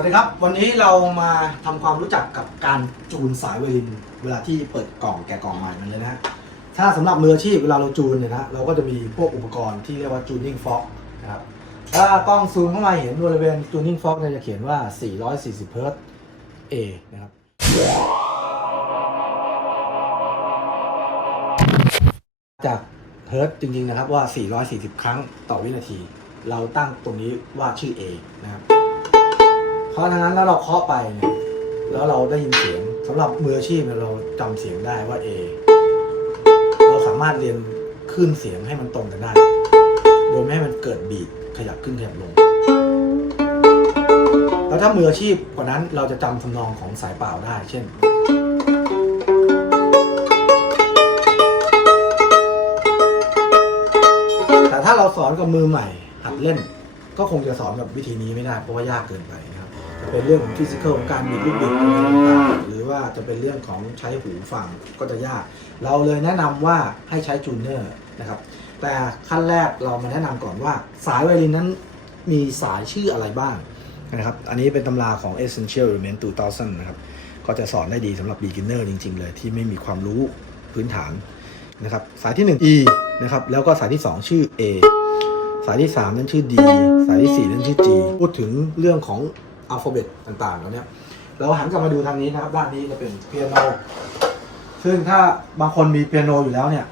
วัสดีครับวันนี้เรามาทำความรู้จักกับการจูนสายไวโอลินเวลาที่เปิดกล่องแกะกล่องใหม่มันเลยนะฮะถ้าสำหรับมืออาชีพเวลาเราจูนเนี่ยนะเราก็จะมีพวกอุปกรณ์ที่เรียกว่าจูนนิ่งฟ็อกนะครับถ้ากล้องซูมเข้ามาเห็นบริเวณจูนนิ่งฟ็อกเนี่ยจะเขียนว่า440 เฮิร์ตซ์ A นะครับจากเฮิร์ตซ์จริงๆนะครับว่า440 ครั้งต่อวินาทีเราตั้งตรงนี้ว่าชื่อ A นะครับเพราะฉะนั้นแล้วเราเคาะไปเนี่ยแล้วเราได้ยินเสียงสำหรับมืออาชีพเนี่ยเราจำเสียงได้ว่า A เราสามารถเรียนคลื่นเสียงให้มันตรงกันได้โดยไม่ให้มันเกิดบีทขยับขึ้นขยับลงแล้วถ้ามืออาชีพกว่านั้นเราจะจำทำนองของสายเปล่าได้เช่นแต่ถ้าเราสอนกับมือใหม่หัดเล่นก็คงจะสอนกับวิธีนี้ไม่ได้เพราะว่ายากเกินไปนะครับจะเป็นเรื่องของฟิสิกอลของการบิดลูกบิดต่างๆหรือว่าจะเป็นเรื่องของใช้หูฟังก็จะยากเราเลยแนะนำว่าให้ใช้จูนเนอร์นะครับแต่ขั้นแรกเรามาแนะนำก่อนว่าสายไวโอลินนั้นมีสายชื่ออะไรบ้างนะครับอันนี้เป็นตำราของ Essential Element 2000 นะครับก็จะสอนได้ดีสำหรับ beginner จริงๆเลยที่ไม่มีความรู้พื้นฐานนะครับสายที่1 E นะครับแล้วก็สายที่2ชื่อ Aสายที่3นั้นชื่อ D สายที่4นั้นชื่อ G พูดถึงเรื่องของอัลฟาเบตต่างๆแล้วเนี่ยเราหันกลับมาดูทางนี้นะครับด้านนี้จะเป็นเปียโนซึ่งถ้าบางคนมีเปียโนอยู่แล้วเนี่ย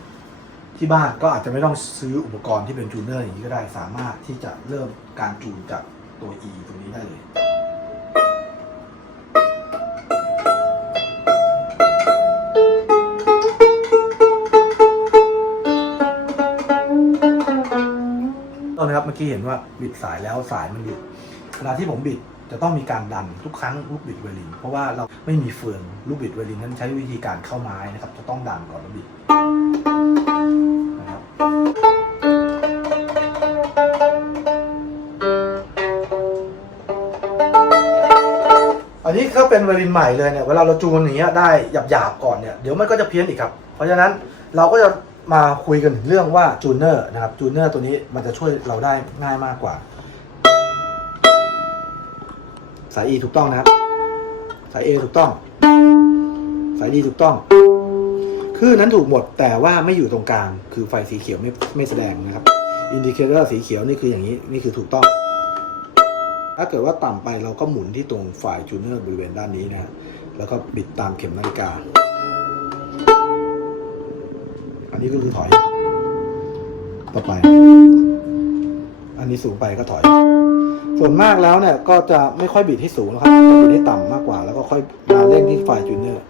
ที่บ้านก็อาจจะไม่ต้องซื้ออุปกรณ์ที่เป็นจูนเนอร์อย่างนี้ก็ได้สามารถที่จะเริ่มการจูนจากตัว E ตรงนี้ได้เลยตอนนี้ครับเมื่อกี้เห็นว่าบิดสายแล้วสายมันหยุดเวลาที่ผมบิดจะต้องมีการดันทุกครั้งลูกบิดไวโอลินเพราะว่าเราไม่มีเฟืองลูกบิดไวโอลินนั้นใช้วิธีการเข้าไม้นะครับจะต้องดันก่อนแล้วบิดนะครับอันนี้ก็เป็นไวโอลินใหม่เลยเนี่ยเวลาเราจูนอย่างเงี้ยได้หยาบๆก่อนเนี่ยเดี๋ยวมันก็จะเพี้ยนอีกครับเพราะฉะนั้นเราก็จะมาคุยกันถึงเรื่องว่าจูนเนอร์นะครับจูนเนอร์ตัวนี้มันจะช่วยเราได้ง่ายมากกว่าสาย E ถูกต้องนะครับสาย A ถูกต้องสาย D ถูกต้องคลื่นนั้นถูกหมดแต่ว่าไม่อยู่ตรงกลางคือไฟสีเขียวไม่แสดงนะครับอินดิเคเตอร์สีเขียวนี่คืออย่างนี้นี่คือถูกต้องถ้าเกิดว่าต่ำไปเราก็หมุนที่ตรงฝ่ายจูนเนอร์บริเวณด้านนี้นะฮะแล้วก็บิดตามเข็มนาฬิกาอันนี้ก็คือถอยต่อไปอันนี้สูงไปก็ถอยส่วนมากแล้วเนี่ยก็จะไม่ค่อยบิดให้สูงนะครับจะบิดให้ต่ำมากกว่าแล้วก็ค่อยมาเร่งที่ฝ่ายจูนเนอร์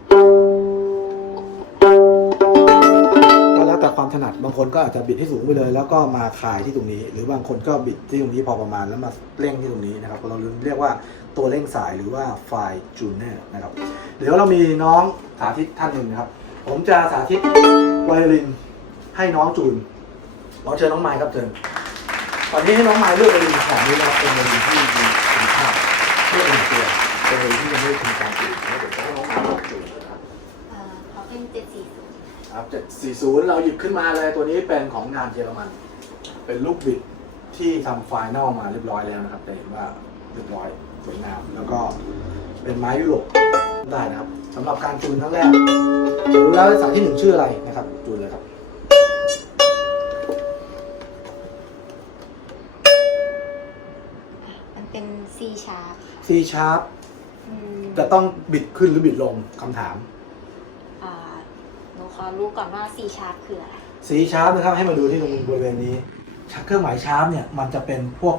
ก็แล้วแต่ความถนัดบางคนก็อาจจะบิดให้สูงไปเลยแล้วก็มาคลายที่ตรงนี้หรือบางคนก็บิดที่ตรงนี้พอประมาณแล้วมาเร่งที่ตรงนี้นะครับเราเรียกว่าตัวเร่งสายหรือว่าฝ่ายจูนเนอร์นะครับเดี๋ยวเรามีน้องสาธิตท่านหนึ่งนะครับผมจะสาธิตไวโอลินให้น้องจูนเราเชิญน้องไมค์ครับเชิญตอนนี้ให้น้องไมค์เลือกไวโอลินแบบนี้นะครับเป็นไวโอลินที่มีคุณภาพเลือกเป็นตัวเป็นไวโอลินที่ยังไม่ได้ทำการจูนแล้วเดี๋ยวจะให้น้องไมค์ลองจูนนะครับเขาเป็น740ครับ740เราหยิบขึ้นมาเลยตัวนี้เป็นของงานเยอรมันเป็นลูกบิดที่ทำไฟนอลมาเรียบร้อยแล้วนะครับจะเห็นว่าเรียบร้อยสวยงามแล้วก็เป็นไม้ยุโรปได้นะครับสำหรับการจูนครั้งแรกรู้แล้วสายที่1ชื่ออะไรนะครับจูนเลยครับมันเป็น C sharp C sharp จะต้องบิดขึ้นหรือบิดลงคำถามหนูขอรู้ก่อนว่า C sharp คืออะไร C sharp นะครับให้มาดูที่ตรงบริเวณนี้เครื่องหมายชาร์ปเนี่ยมันจะเป็นพวก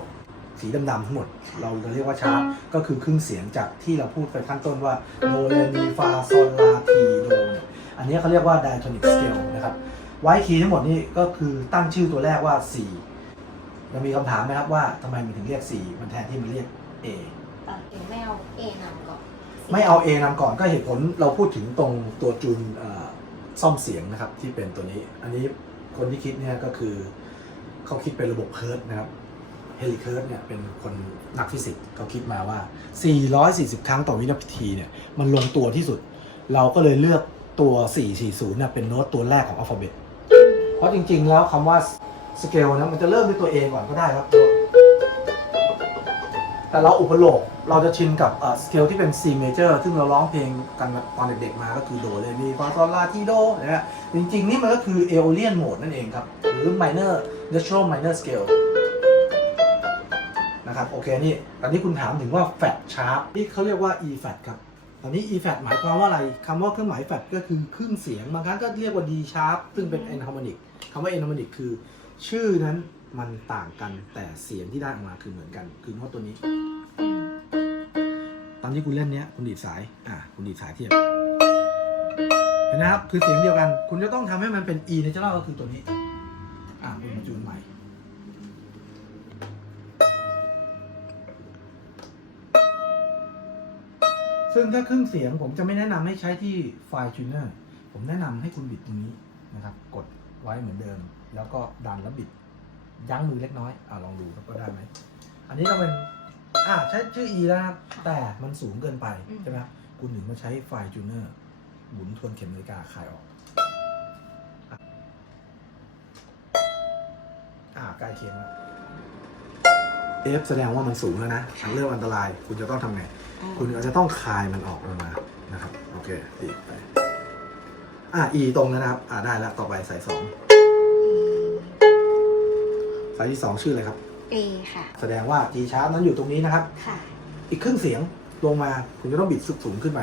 สีดำๆทั้งหมดเราเรียกว่าชาร์ปก็คือครึ่งเสียงจากที่เราพูดไปข้างต้นว่าโดเรมีฟาโซลาทีโดเนี่ยอันนี้เขาเรียกว่า diatonic scale นะครับไว้คีย์ทั้งหมดนี้ก็คือตั้งชื่อตัวแรกว่า C ยังมีคำถามไหมครับว่าทำไมมันถึงเรียก C มันแทนที่มันเรียก A ไม่เอา A นำก่อนไม่เอา A นำก่อนก็เหตุผลเราพูดถึงตรงตัวจูนซ่อมเสียงนะครับที่เป็นตัวนี้อันนี้คนที่คิดเนี่ยก็คือเขาคิดเป็นระบบเฮิร์ตนะครับเฮลิเคิร์ตเนี่ยเป็นคนนักฟิสิกส์เขาคิดมาว่า440ครั้งต่อวินาทีเนี่ยมันลงตัวที่สุดเราก็เลยเลือกตัว 440เนี่ยเป็นโน้ตตัวแรกของอัลฟาเบตเพราะจริงๆแล้วคำว่าสเกลนะมันจะเริ่มด้วยตัว A ก่อนก็ได้ครับ แต่เราอุปโลกเราจะชินกับสเกลที่เป็น C major ซึ่งเราร้องเพลงกันตอนเด็กๆมาก็คือโดเรมีฟาซอลลาทีโดนะฮะจริงๆนี่มันก็คือ Aeolian mode นั่นเองครับหรือ minor natural minor scale นะครับโอเคนี่ตอนนี้คุณถามถึงว่า fat sharp ที่เขาเรียกว่า E fat ครับตอนนี้ E fat หมายความว่าอะไรคำว่าเครื่องหมาย fat ก็คือครึ่งเสียงบางครั้งก็เรียกว่า D sharp ซึ่งเป็น enharmonic คำว่า enharmonic คือชื่อนั้นมันต่างกันแต่เสียงที่ได้ออกมาคือเหมือนกันคือโน้ตตัวนี้ตอนที่คุณเล่นเนี้ยคุณดีดสายคุณดีดสายเทียบเห็นไหมครับคือเสียงเดียวกันคุณจะต้องทำให้มันเป็น E natural ก็คือตัวนี้คุณมาจูนใหม่ซึ่งถ้าครึ่งเสียงผมจะไม่แนะนำให้ใช้ที่ไฟล์จูเนอร์ผมแนะนำให้คุณบิดตรงนี้นะครับกดไว้เหมือนเดิมแล้วก็ดันแล้วบิดยั้งมือเล็กน้อยลองดูครับว่าได้ไหมอันนี้เราเป็นใช้ชื่อ E แล้วครับแต่มันสูงเกินไปใช่ไหมครับคุณถึงมาใช้ไฟล์จูเนอร์หมุนทวนเข็มนาฬิกาคลายออกใกล้เคียงแล้ว F แสดงว่ามันสูงแล้วนะเรื่องอันตรายคุณจะต้องทำไงคุณอาจจะต้องคลายมันออกลงมานะครับโอเคดีไปE ตรงแล้วนะครับได้แล้วต่อไปสาย2สายที่2ชื่ออะไรครับ A ค่ะแสดงว่า G sharp นั้นอยู่ตรงนี้นะครับค่ะอีกครึ่งเสียงลงมาคุณจะต้องบิดสูงขึ้นไป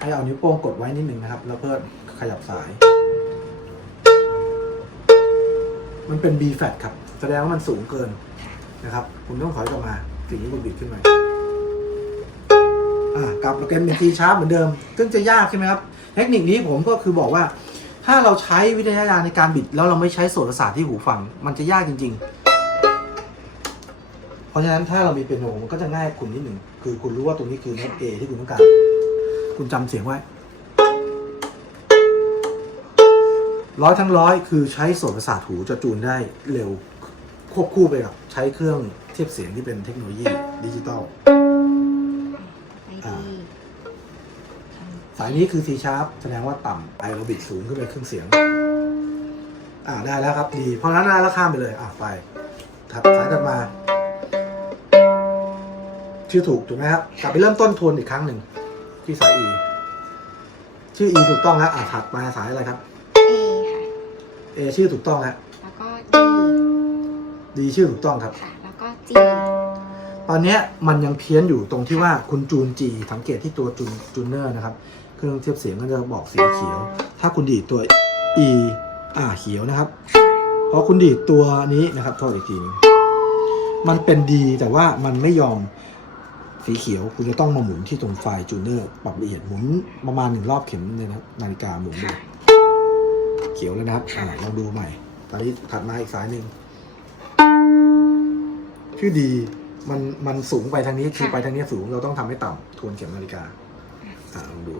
ให้เอานิ้วโป้งกดไว้นิดนึงนะครับแล้วเพิ่มขยับสายมันเป็น B flat ครับแสดงว่ามันสูงเกินนะครับคุณต้องถอยกลับมาสิ่งที่คุณบิดขึ้นมากลับมาเป็น G sharp เหมือนเดิมซึ่งจะยากใช่ไหมครับเทคนิคนี้ผมก็คือบอกว่าถ้าเราใช้วิทยาการในการบิดแล้วเราไม่ใช้โสตประสาทที่หูฟังมันจะยากจริงๆเพราะฉะนั้นถ้าเรามีเปียโนมันก็จะง่ายคุณนิดหนึ่งคือคุณรู้ว่าตรงนี้คือโน้ต A ที่คุณต้องการคุณจำเสียงไว้100 ทั้ง 100คือใช้โสตประสาทหูจะจูนได้เร็วควบคู่ไปกับใช้เครื่องเทียบเสียงที่เป็นเทคโนโลยีดิจิตอลสายนี้คือ C sharp แสดงว่าต่ำไอเราบิดสูงขึ้นไปครึ่งเสียงได้แล้วครับดีเพราะฉะนั้นได้แล้วข้ามไปเลยไปสายถัดมาชื่อถูกไหมครับกลับไปเริ่มต้นทวนอีกครั้งหนึ่งที่สาย E ชื่อ E ถูกต้องแล้วถัดมาสายอะไรครับ A ค่ะ A ชื่อถูกต้องแล้วแล้วก็ D ชื่อถูกต้องครับค่ะแล้วก็ G ตอนนี้มันยังเพี้ยนอยู่ตรงที่ว่าคุณจูน G สังเกตที่ตัวจูนเนอร์นะครับเครื่องเทียบเสียงก็จะบอกสีเขียวถ้าคุณดีดตัว E เขียวนะครับพอคุณดีดตัวนี้นะครับโทษอีกทีนึงมันเป็น D แต่ว่ามันไม่ยอมสีเขียวคุณจะต้องมาหมุนที่ตรงไฟล์จูเนอร์ปรับละเอียดหมุนประมาณ1 รอบเข็มเนี่ยนะนาฬิกาหมุนดูเขียวแล้วนะครับลองดูใหม่ตอนนี้ถัดมาอีกสายหนึ่งชื่อดีมันสูงไปทางนี้คือไปทางนี้สูงเราต้องทำให้ต่ำทวนเข็มนาฬิกาลองดู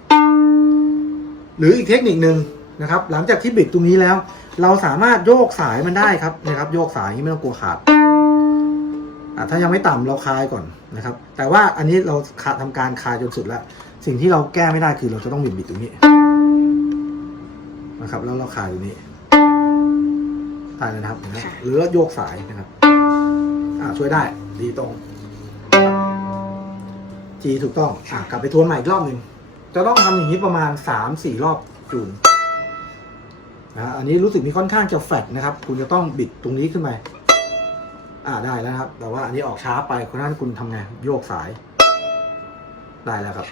หรืออีกเทคนิคหนึ่งนะครับหลังจากที่บิดตรงนี้แล้วเราสามารถโยกสายมันได้ครับนะครับโยกสายนี้ไม่ต้องกลัวขาดถ้ายังไม่ต่ำเราคลายก่อนนะครับแต่ว่าอันนี้เราทำการคลายจนสุดแล้วสิ่งที่เราแก้ไม่ได้คือเราจะต้องบิดตรงนี้นะครับแล้วเราคลายตรงนี้ได้เลยนะครับหรือโยกสายนะครับช่วยได้ดีตรง G ถูกต้องกลับไปทวนใหม่อีกรอบหนึ่งจะต้องทำอย่างนี้ประมาณ 3-4 รอบจูนอันนี้รู้สึกมีค่อนข้างจะแฟตนะครับคุณจะต้องบิดตรงนี้ขึ้นไปได้แล้วครับแต่ว่าอันนี้ออกช้าไปคุณนั่นคุณทำไงโยกสายได้แล้วครับ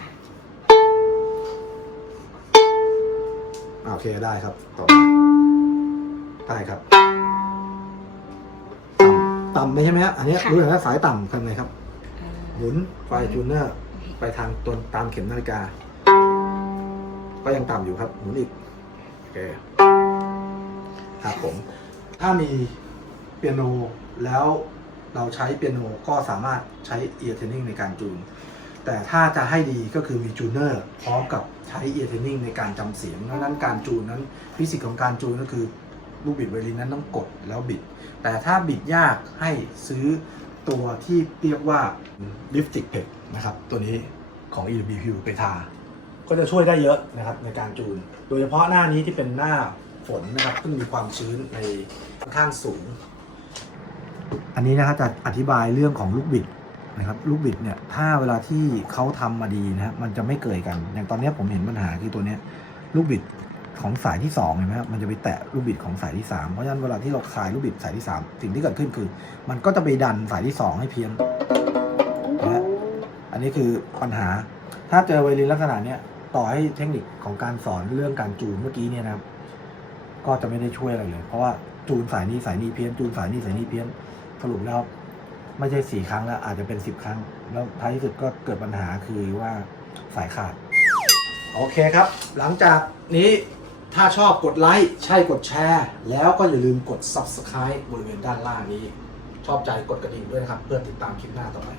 โอเคได้ครับต่อได้ครับต่ำไม่ใช่ไหมครับอันนี้รู้แล้วสายต่ำทำไงครับหมุนไฟจูเนอร์ไปทางต้นตามเข็มนาฬิกาก็ยังต่ำอยู่ครับหมุนอีกโอเคครับผมถ้ามีเปียโนแล้วเราใช้เปียโนก็สามารถใช้ ear training ในการจูนแต่ถ้าจะให้ดีก็คือมีจูเนอร์พร้อมกับใช้ ear training ในการจำเสียงดังนั้นการจูนนั้นฟิสิกส์ของการจูนก็คือลูกบิดไวโอลินนั้นต้องกดแล้วบิดแต่ถ้าบิดยากให้ซื้อตัวที่เรียกว่า Lifting Peg นะครับตัวนี้ของ EWP ไปทาก็จะช่วยได้เยอะนะครับในการจูนโดยเฉพาะหน้านี้ที่เป็นหน้าฝนนะครับซึ่งมีความชื้นในค่อนข้างสูงอันนี้นะครับจะอธิบายเรื่องของลูกบิด นะครับลูกบิดเนี่ยถ้าเวลาที่เขาทำมาดีนะฮะมันจะไม่เกิดกันอย่างตอนนี้ผมเห็นปัญหาคือตัวเนี้ยลูกบิดของสายที่2เห็นไหมครับมันจะไปแตะลูกบิดของสายที่3เพราะฉะนั้นเวลาที่เราคลายลูกบิดสายที่3สิ่งที่เกิดขึ้นคือมันก็จะไปดันสายที่2ให้เพี้ยนนะฮะอันนี้คือปัญหาถ้าเจอไวโอลินลักษณะเนี้ยต่อให้เทคนิคของการสอนเรื่องการจูนเมื่อกี้เนี่ยนะครับก็จะไม่ได้ช่วยอะไรเลยเพราะว่าจูนสายนี้เพี้ยนจูนสายนี้เพี้ยนสรุปแล้วไม่ใช่4 ครั้งแล้วอาจจะเป็น10 ครั้งแล้วท้ายที่สุดก็เกิดปัญหาคือว่าสายขาดโอเคครับหลังจากนี้ถ้าชอบกดไลค์ใช่กดแชร์แล้วก็อย่าลืมกด Subscribe บริเวณด้านล่างนี้ชอบใจกดกระดิ่งด้วยนะครับเพื่อติดตามคลิปหน้าต่อไป